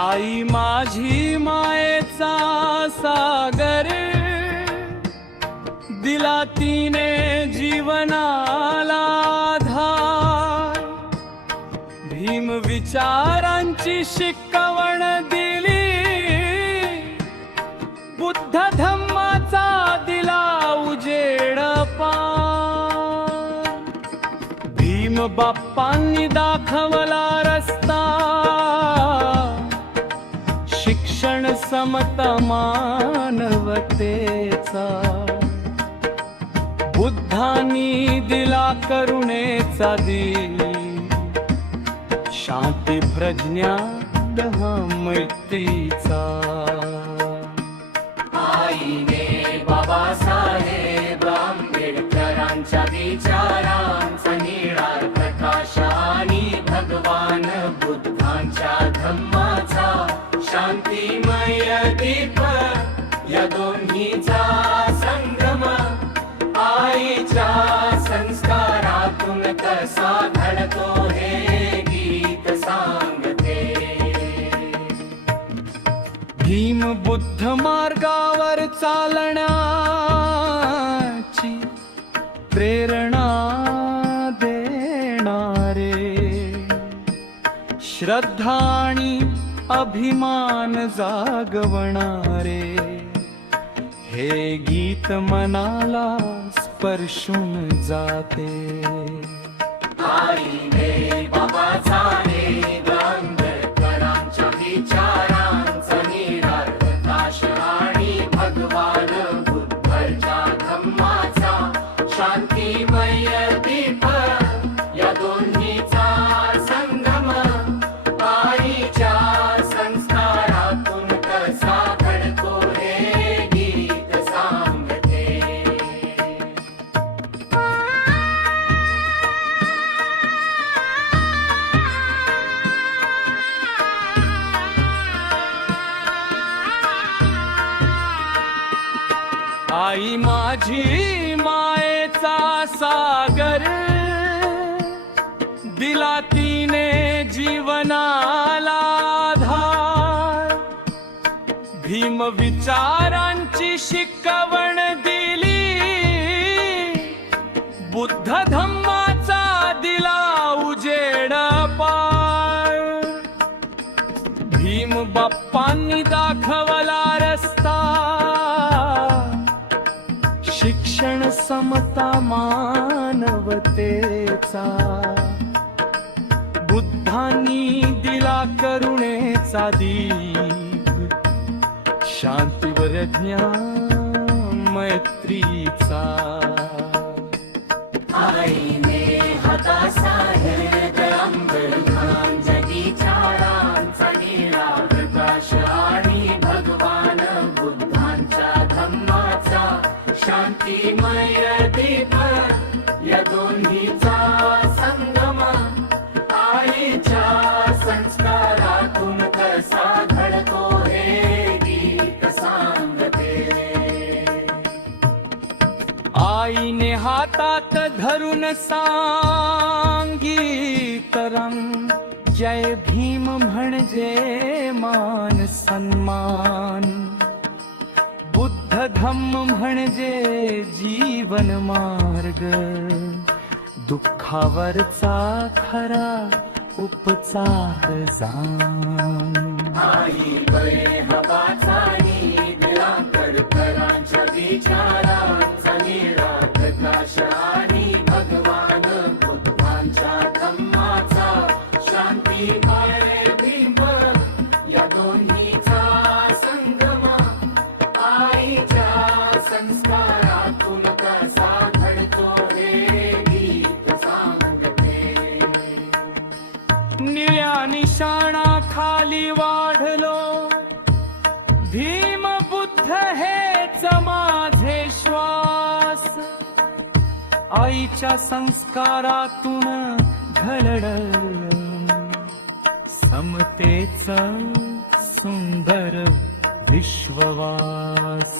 आई माझी मायेचा सागर, दिला तिने जीवनाला आधार. भीम विचारांची शिकवण दिली, बुद्ध धम्माचा दिला उजेड पार. भीम बाप्पांनी दाखवला रस्ता, शिक्षण समता मानवतेचा. बुद्धांनी दिला करुणेचा दीप, शांती प्रज्ञा दहा मैत्रीचा. आईने बाबासाहेब आंबेडकरांच्या विचारांचा निळा प्रकाश आणि भगवान बुद्धांच्या धम्माचा शांतिमय दीप, या दोन्हीचा संगम आईच्या संस्कारातून कसा घडतो हे गीत सांगते. भीम बुद्ध मार्गावर चालण्याची प्रेरणा देणारे, श्रद्धा आणि अभिमान जागवणारे. हे गीत मनाला स्पर्शून जाते. आईने बाबासाहेब आंबेडकरांच्या विचारांचा निळा प्रकाश आणि भगवान बुद्धांच्या धम्माचा शांतिमय दीप, या दोन्हीचा संगम आईच्या संस्कारातून कसा घडतो हे गीत सांगते. आई माझी मायेचा सागर, दिला तिने जीवनाला आधार. भीम विचारांची शिकवण दिली, बुद्ध धम्माचा दिला उजेड पार. भीम बाप्पांनी दाखवला रस्ता, शिक्षण समता मानवतेचा. बुद्धांनी दिला करुणेचा दीप, शांती प्रज्ञा मैत्रीचा. आईने बाबासाहेब आंबेडकरांच्या विचारांचा निळा प्रकाश आणि भगवान बुद्धांच्या धम्माचा शांतिमय दीप, या दोन्हीचा संगम आईच्या संस्कारातून कसा घडतो हे गीत सांगते. आईने हातात धरून सांगितलं, जय भीम म्हणजे मान सन्मान. बुद्ध धम्म म्हणजे जीवन मार्ग, दुःखावरचा खरा उपचार जाण. आई बाबासाहेब आंबेडकरांच्या विचारांचा निळा प्रकाश आणि भगवान बुद्धांच्या धम्माचा शांतिमय दीप, या दोन्हीचा संगम आईच्या संस्कारातून कसा घडतो हे गीत सांगते. निळ्या निशाणा खाली वाढलो, भीम बुद्ध हेच माझे श्वास. आईच्या संस्कारातून घडलं समतेच सुंदर विश्ववास.